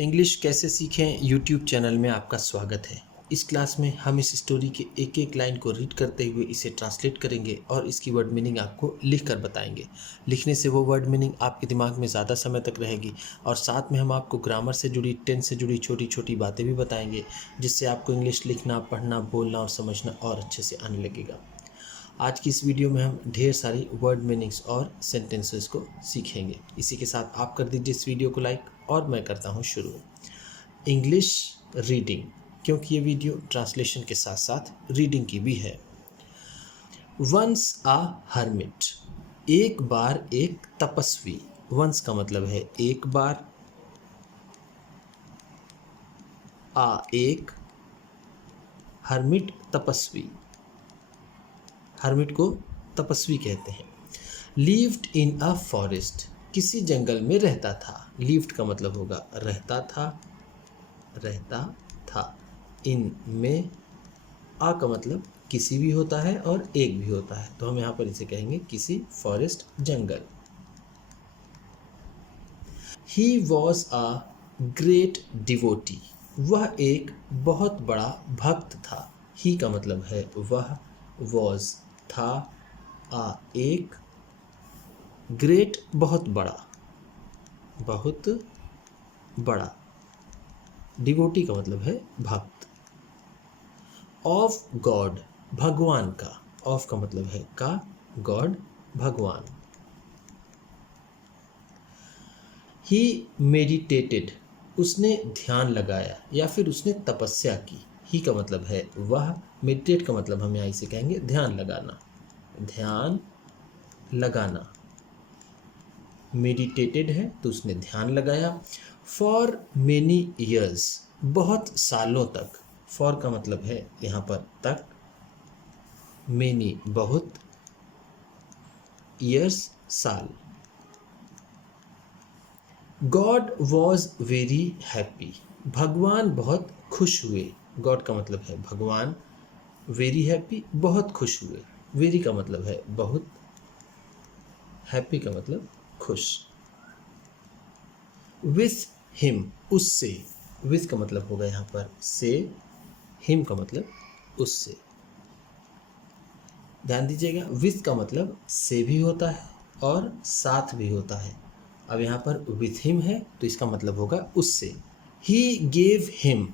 English कैसे सीखें YouTube channel में आपका स्वागत है। इस क्लास में हम इस स्टोरी के एक एक लाइन को रीड करते हुए इसे ट्रांसलेट करेंगे और इसकी वर्ड मीनिंग आपको लिख कर बताएंगे। लिखने से वो वर्ड मीनिंग आपके दिमाग में ज़्यादा समय तक रहेगी और साथ में हम आपको ग्रामर से जुड़ी, टेंस से जुड़ी छोटी छोटी बातें भी बताएंगे, जिससे आपको इंग्लिश लिखना, पढ़ना, बोलना और समझना और अच्छे से आने लगेगा। आज की इस वीडियो में हम ढेर सारी वर्ड मीनिंग्स और सेंटेंसेस को सीखेंगे। इसी के साथ आप कर दीजिए इस वीडियो को लाइक और मैं करता हूँ शुरू इंग्लिश रीडिंग, क्योंकि ये वीडियो ट्रांसलेशन के साथ साथ रीडिंग की भी है। वंस आ हर्मिट, एक बार एक तपस्वी। वंस का मतलब है एक बार, आ एक, हर्मिट तपस्वी, हर्मिट को तपस्वी कहते हैं। लिव्ड इन अ फॉरेस्ट, किसी जंगल में रहता था। लिव्ड का मतलब होगा रहता था, रहता था। इन में आ का मतलब किसी भी होता है और एक भी होता है, तो हम यहाँ पर इसे कहेंगे किसी forest, jungle. He was a great devotee, वह एक बहुत बड़ा भक्त था। ही का मतलब है वह, वॉज था, आ एक, ग्रेट बहुत बड़ा, बहुत बड़ा, डिवोटी का मतलब है भक्त। ऑफ गॉड, भगवान का। ऑफ का मतलब है का, गॉड भगवान। ही मेडिटेटेड, उसने ध्यान लगाया या फिर उसने तपस्या की। ही का मतलब है वह, मेडिटेट का मतलब हम यहाँ इसे कहेंगे ध्यान लगाना, ध्यान लगाना। मेडिटेटेड है तो उसने ध्यान लगाया। फॉर मेनी ईयर्स, बहुत सालों तक। फॉर का मतलब है यहाँ पर तक, मेनी बहुत, ईयर्स साल। गॉड वॉज वेरी हैप्पी, भगवान बहुत खुश हुए। गॉड का मतलब है भगवान, वेरी हैप्पी बहुत खुश हुए। वेरी का मतलब है बहुत, हैप्पी का मतलब खुश। विथ हिम, उससे। विथ का मतलब होगा यहाँ पर से, हिम का मतलब उससे। ध्यान दीजिएगा, विथ का मतलब से भी होता है और साथ भी होता है। अब यहाँ पर विथ हिम है तो इसका मतलब होगा उससे। ही गेव हिम,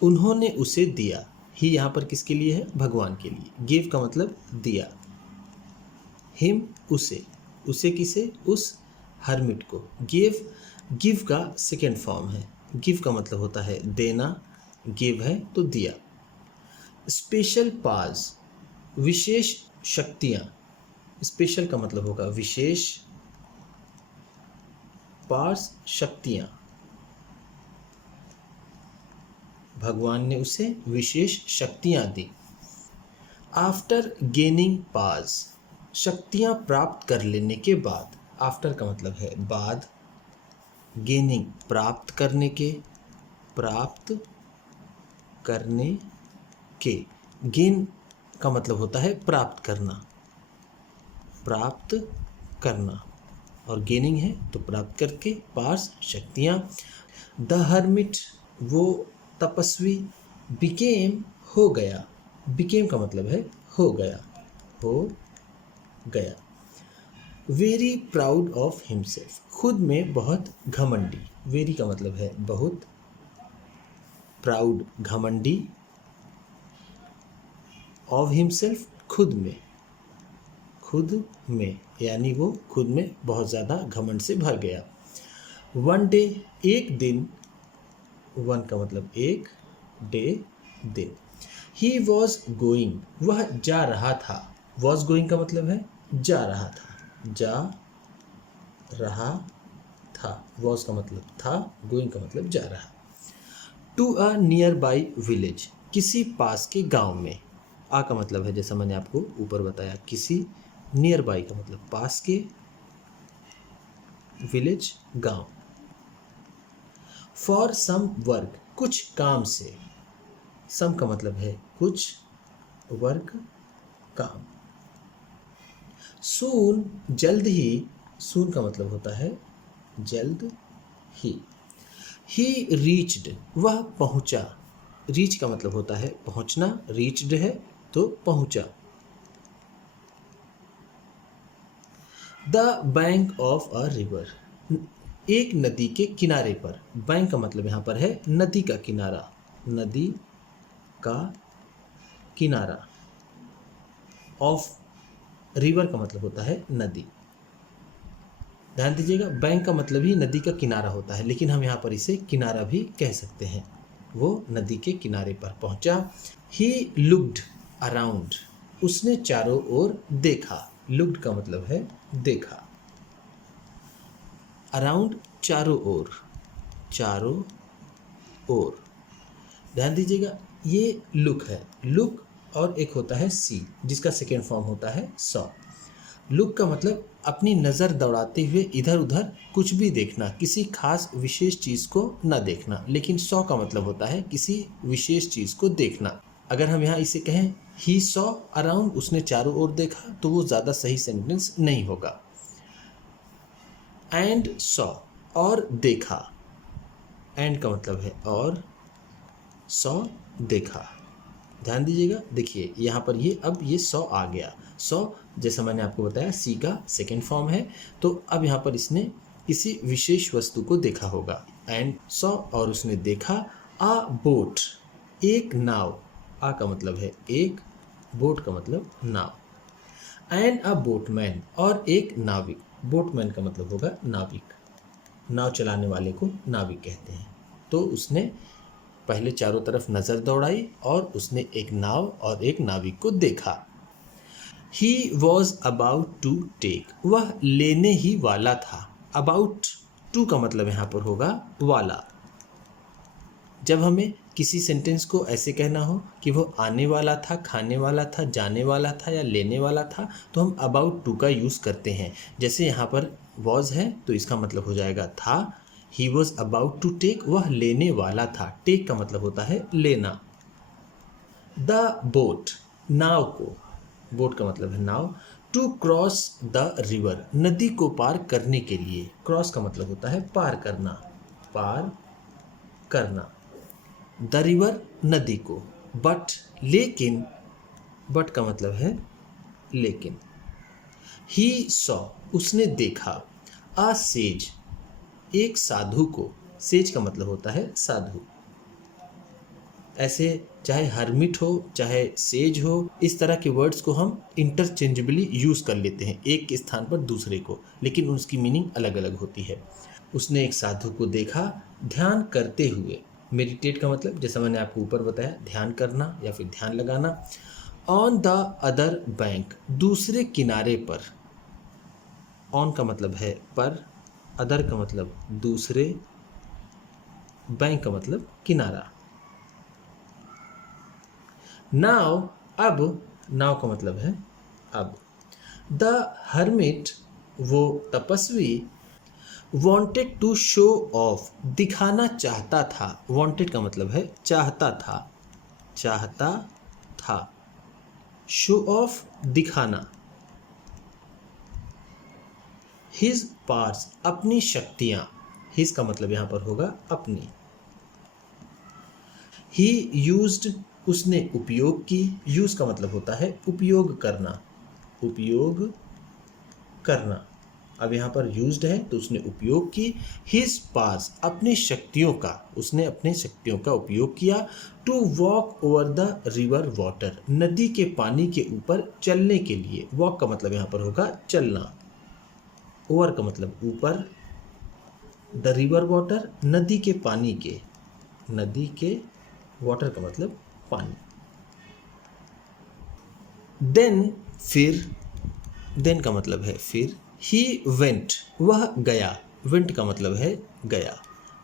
उन्होंने उसे दिया। ही यहाँ पर किसके लिए है? भगवान के लिए। गिव का मतलब दिया। हिम उसे, उसे किसे? उस हर्मिट को। गिव, गिव का सेकेंड फॉर्म है। गिव का मतलब होता है देना, गिव है तो दिया। स्पेशल पाज, विशेष शक्तियाँ। स्पेशल का मतलब होगा विशेष, पास शक्तियाँ। भगवान ने उसे विशेष शक्तियाँ दी। आफ्टर गेनिंग पास, शक्तियाँ प्राप्त कर लेने के बाद। आफ्टर का मतलब है बाद, गेनिंग प्राप्त करने के, प्राप्त करने के। गेन का मतलब होता है प्राप्त करना, प्राप्त करना, और गेनिंग है तो प्राप्त करके, पास शक्तियाँ। द हर्मिट, वो तपस्वी, बिकेम हो गया। बिकेम का मतलब है हो गया, हो गया। वेरी प्राउड ऑफ हिमसेल्फ, खुद में बहुत घमंडी। वेरी का मतलब है बहुत, प्राउड घमंडी, ऑफ हिमसेल्फ खुद में, खुद में यानी वो खुद में बहुत ज़्यादा घमंड से भर गया। वन डे, एक दिन। वन का मतलब एक, डे दिन। ही वॉज गोइंग, वह जा रहा था। वॉज गोइंग का मतलब है जा रहा था, जा रहा था। वॉज का मतलब था, गोइंग का मतलब जा रहा। To a nearby village, किसी पास के गांव में। आ का मतलब है जैसा मैंने आपको ऊपर बताया किसी, नियर बाई का मतलब पास के, विलेज गांव। फॉर सम वर्क, कुछ काम से। सम का मतलब है कुछ, वर्क काम। सून, जल्द ही। सून का मतलब होता है जल्द ही। ही रीच्ड, वह पहुंचा। रीच का मतलब होता है पहुंचना, रीच्ड है तो पहुंचा। The bank of a river, एक नदी के किनारे पर। बैंक का मतलब यहाँ पर है नदी का किनारा, नदी का किनारा। ऑफ रिवर का मतलब होता है नदी। ध्यान दीजिएगा, बैंक का मतलब ही नदी का किनारा होता है, लेकिन हम यहाँ पर इसे किनारा भी कह सकते हैं। वो नदी के किनारे पर पहुंचा। ही लुक्ड अराउंड, उसने चारों ओर देखा। लुक्ड का मतलब है देखा। अराउंड चारों ओर, चारों ओर। ध्यान दीजिएगा, ये लुक है। लुक और एक होता है सी, जिसका सेकेंड फॉर्म होता है सॉ। लुक का मतलब अपनी नज़र दौड़ाते हुए इधर उधर कुछ भी देखना, किसी खास विशेष चीज़ को न देखना। लेकिन सॉ का मतलब होता है किसी विशेष चीज़ को देखना। अगर हम यहाँ इसे कहें ही सॉ अराउंड, उसने चारों ओर देखा, तो वो ज़्यादा सही सेंटेंस नहीं होगा। एंड सॉ, और देखा। एंड का मतलब है और, सॉ देखा। ध्यान दीजिएगा, देखिए यहाँ पर ये अब ये सॉ आ गया। सॉ जैसा मैंने आपको बताया सी का सेकेंड फॉर्म है, तो अब यहाँ पर इसने किसी विशेष वस्तु को देखा होगा। एंड सॉ, और उसने देखा। आ बोट, एक नाव। आ का मतलब है एक, बोट का मतलब नाव। एंड अ बोटमैन, और एक नाविक। बोटमैन का मतलब होगा नाविक, नाव चलाने वाले को नाविक कहते हैं। तो उसने पहले चारों तरफ नज़र दौड़ाई और उसने एक नाव और एक नाविक को देखा। He was about to take, वह लेने ही वाला था। अबाउट टू का मतलब यहाँ पर होगा वाला। जब हमें किसी सेंटेंस को ऐसे कहना हो कि वो आने वाला था, खाने वाला था, जाने वाला था या लेने वाला था, तो हम अबाउट टू का यूज़ करते हैं। जैसे यहाँ पर वॉज है तो इसका मतलब हो जाएगा था। He was about to take, वह लेने वाला था। टेक का मतलब होता है लेना। द बोट, नाव को। बोट का मतलब है नाव। टू क्रॉस द रिवर, नदी को पार करने के लिए। क्रॉस का मतलब होता है पार करना, पार करना। द रिवर, नदी को। बट, लेकिन। बट का मतलब है लेकिन। ही सॉ, उसने देखा। आ सेज, एक साधु को। सेज का मतलब होता है साधु। ऐसे चाहे हर्मिट हो चाहे सेज हो, इस तरह के वर्ड्स को हम इंटरचेंजेबली यूज़ कर लेते हैं एक के स्थान पर दूसरे को, लेकिन उसकी मीनिंग अलग अलग होती है। उसने एक साधु को देखा ध्यान करते हुए। मेडिटेट का मतलब जैसा मैंने आपको ऊपर बताया, ध्यान करना या फिर ध्यान लगाना। ऑन द अदर बैंक, दूसरे किनारे पर। ऑन का मतलब है पर, अदर का मतलब दूसरे, बैंक का मतलब किनारा। नाव, अब। नाव का मतलब है अब। द हर्मिट, वो तपस्वी। वॉन्टेड टू शो ऑफ, दिखाना चाहता था। वॉन्टेड का मतलब है चाहता था, चाहता था। शो ऑफ, दिखाना। हिज पार्ट्स, अपनी शक्तियाँ। हिज का मतलब यहाँ पर होगा अपनी। ही यूज्ड, उसने उपयोग की। यूज का मतलब होता है उपयोग करना, उपयोग करना। अब यहाँ पर यूज्ड है तो उसने उपयोग की। हिज पास, अपनी शक्तियों का, उसने अपने शक्तियों का उपयोग किया। To walk over the river water, नदी के पानी के ऊपर चलने के लिए। वॉक का मतलब यहाँ पर होगा चलना। ओवर का मतलब ऊपर। द रिवर वाटर, नदी के पानी के। नदी के, वाटर का मतलब पानी। देन, फिर। देन का मतलब है फिर। ही वेंट, वह गया। वेंट का मतलब है गया।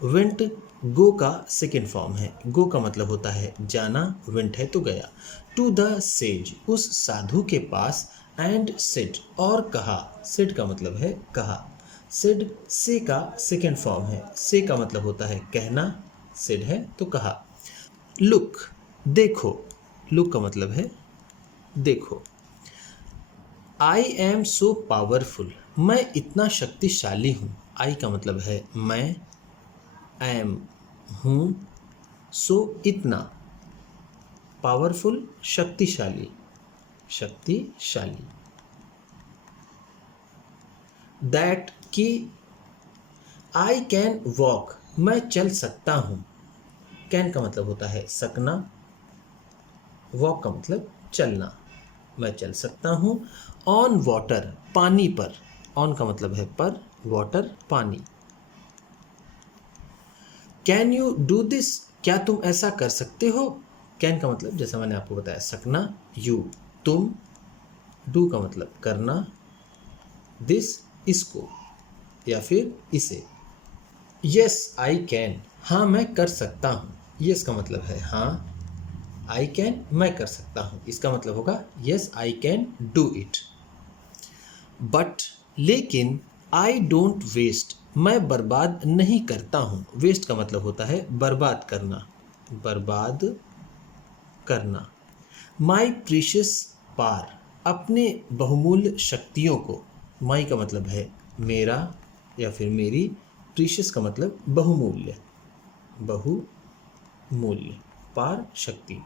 वेंट गो का सेकेंड फॉर्म है। गो का मतलब होता है जाना, वेंट है तो गया। टू द सेज, उस साधु के पास। एंड सेड, और कहा। सेड का मतलब है कहा। सेड से का सेकेंड फॉर्म है। से का मतलब होता है कहना, सेड है तो कहा। लुक, देखो। लुक का मतलब है देखो। आई एम सो पावरफुल, मैं इतना शक्तिशाली हूँ। आई का मतलब है मैं। एम हूँ, सो इतना। पावरफुल शक्तिशाली, शक्तिशाली। दैट कि आई कैन वॉक, मैं चल सकता हूँ। कैन का मतलब होता है सकना, वॉक का मतलब चलना, मैं चल सकता हूँ। ऑन वाटर, पानी पर। ऑन का मतलब है पर, वाटर पानी। कैन यू डू दिस, क्या तुम ऐसा कर सकते हो। कैन का मतलब जैसा मैंने आपको बताया सकना, यू तुम, डू का मतलब करना, दिस इसको या फिर इसे। यस आई कैन, हाँ मैं कर सकता हूँ। यस का मतलब है हाँ, आई कैन मैं कर सकता हूँ, इसका मतलब होगा yes I can do it. But लेकिन, आई डोंट वेस्ट, मैं बर्बाद नहीं करता हूँ। वेस्ट का मतलब होता है बर्बाद करना, बर्बाद करना। माई प्रीशियस पार, अपने बहुमूल्य शक्तियों को। माई का मतलब है मेरा या फिर मेरी, प्रीशियस का मतलब बहुमूल्य, बहुमूल्य, पार शक्ति।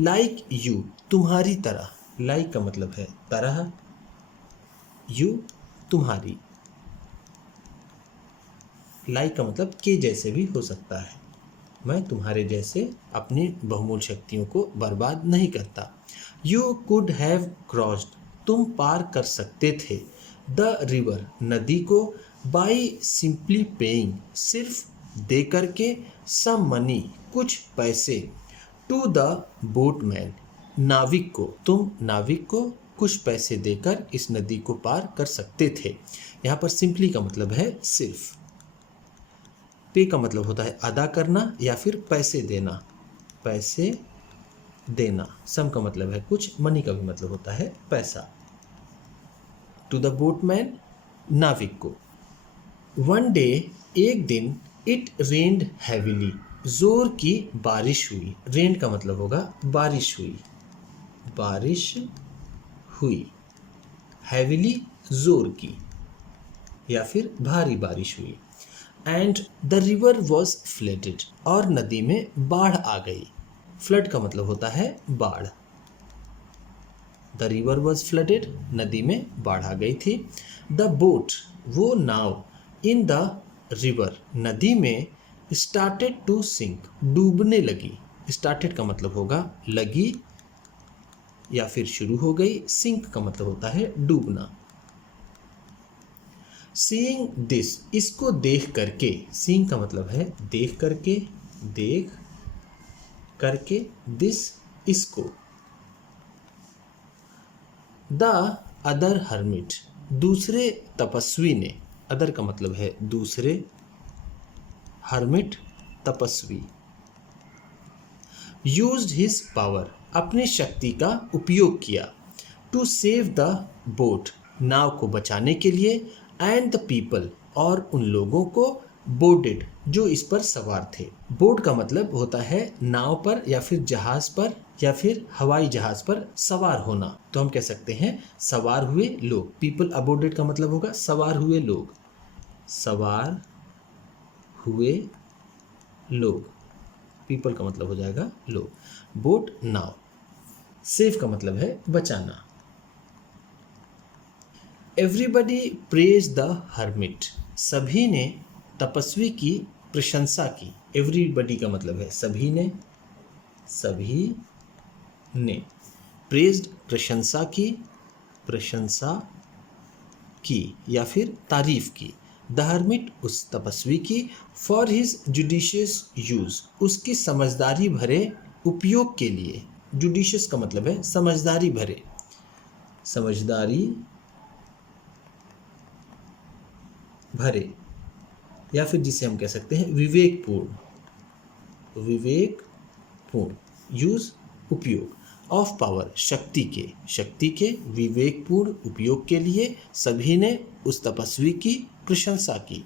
लाइक यू, तुम्हारी तरह। लाइक का मतलब है तरह, यू तुम्हारी। लाइक का मतलब के जैसे भी हो सकता है। मैं तुम्हारे जैसे अपनी बहुमूल्य शक्तियों को बर्बाद नहीं करता। यू कुड हैव क्रॉस्ड, तुम पार कर सकते थे। द रिवर, नदी को। बाई सिंपली पेइंग, सिर्फ दे करके। सम मनी, कुछ पैसे। टू द बोटमैन, नाविक को। तुम नाविक को कुछ पैसे देकर इस नदी को पार कर सकते थे। यहाँ पर सिंपली का मतलब है सिर्फ। पे का मतलब होता है अदा करना या फिर पैसे देना, पैसे देना। सम का मतलब है कुछ, मनी का भी मतलब होता है पैसा। टू द बोटमैन, नाविक को। वन डे, एक दिन। इट रेन्ड हैविली, जोर की बारिश हुई। रेन का मतलब होगा बारिश हुई, बारिश हुई। हैविली जोर की या फिर भारी बारिश हुई। And the river was flooded, और नदी में बाढ़ आ गई। फ्लड का मतलब होता है बाढ़। द रिवर वॉज फ्लडेड, नदी में बाढ़ आ गई थी। द बोट, वो नाव। इन द रिवर, नदी में। स्टार्टेड टू सिंक, डूबने लगी। स्टार्टेड का मतलब होगा लगी या फिर शुरू हो गई। सिंक का मतलब होता है डूबना। सीइंग दिस, इसको देख करके। सीइंग का मतलब है देख करके, देख करके। दिस, इसको। द अदर हर्मिट, दूसरे तपस्वी ने। अदर का मतलब है दूसरे, हर्मिट तपस्वी। यूज्ड हिज पावर, अपनी शक्ति का उपयोग किया। टू सेव द बोट, नाव को बचाने के लिए। एंड द पीपल, और उन लोगों को। बोर्डेड, जो इस पर सवार थे। बोट का मतलब होता है नाव पर या फिर जहाज पर या फिर हवाई जहाज पर सवार होना, तो हम कह सकते हैं सवार हुए लोग। पीपल अबोर्डेड का मतलब होगा सवार हुए लोग, सवार हुए लोग। पीपल का मतलब हो जाएगा लोग। बोट नाव। सेव का मतलब है बचाना। एवरीबडी प्रेज द हर्मिट, सभी ने तपस्वी की प्रशंसा की। एवरीबडी का मतलब है सभी ने, सभी ने। प्रेज्ड, प्रशंसा की, प्रशंसा की या फिर तारीफ की। द हर्मिट, उस तपस्वी की। फॉर हिज जुडिशियस यूज, उसकी समझदारी भरे उपयोग के लिए। जुडिशियस का मतलब है समझदारी भरे, समझदारी भरे या फिर जिसे हम कह सकते हैं विवेकपूर्ण, विवेकपूर्ण। यूज, उपयोग। ऑफ पावर, शक्ति के, शक्ति के विवेकपूर्ण उपयोग के लिए सभी ने उस तपस्वी की प्रशंसा की।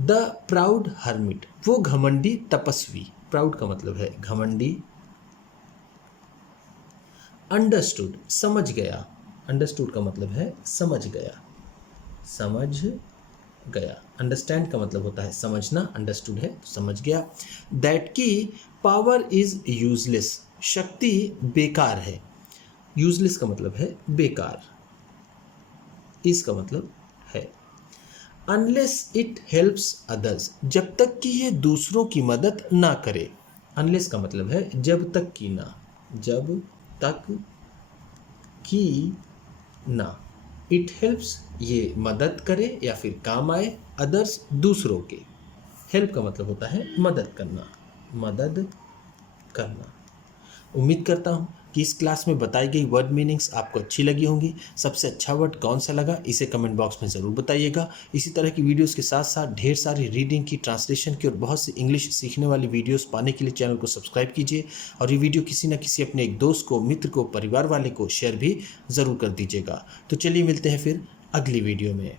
द प्राउड हर्मिट, वो घमंडी तपस्वी। प्राउड का मतलब है घमंडी। अंडरस्टूड, समझ गया। अंडरस्टूड का मतलब है समझ गया, समझ गया। अंडरस्टैंड का मतलब होता है समझना, अंडरस्टूड है तो समझ गया। दैट की पावर इज यूजलेस, शक्ति बेकार है। यूजलेस का मतलब है बेकार, इसका मतलब है अनलेस इट हेल्प्स अदर्स, जब तक कि ये दूसरों की मदद ना करे। अनलेस का मतलब है जब तक कि ना, जब तक कि ना। इट हेल्प्स ये मदद करे या फिर काम आए, अदर्स दूसरों के। हेल्प का मतलब होता है मदद करना, मदद करना। उम्मीद करता हूँ कि इस क्लास में बताई गई वर्ड मीनिंग्स आपको अच्छी लगी होंगी। सबसे अच्छा वर्ड कौन सा लगा इसे कमेंट बॉक्स में ज़रूर बताइएगा। इसी तरह की वीडियोस के साथ साथ ढेर सारी रीडिंग की, ट्रांसलेशन की और बहुत सी इंग्लिश सीखने वाली वीडियोस पाने के लिए चैनल को सब्सक्राइब कीजिए और ये वीडियो किसी न किसी अपने एक दोस्त को, मित्र को, परिवार वाले को शेयर भी ज़रूर कर दीजिएगा। तो चलिए मिलते हैं फिर अगली वीडियो में।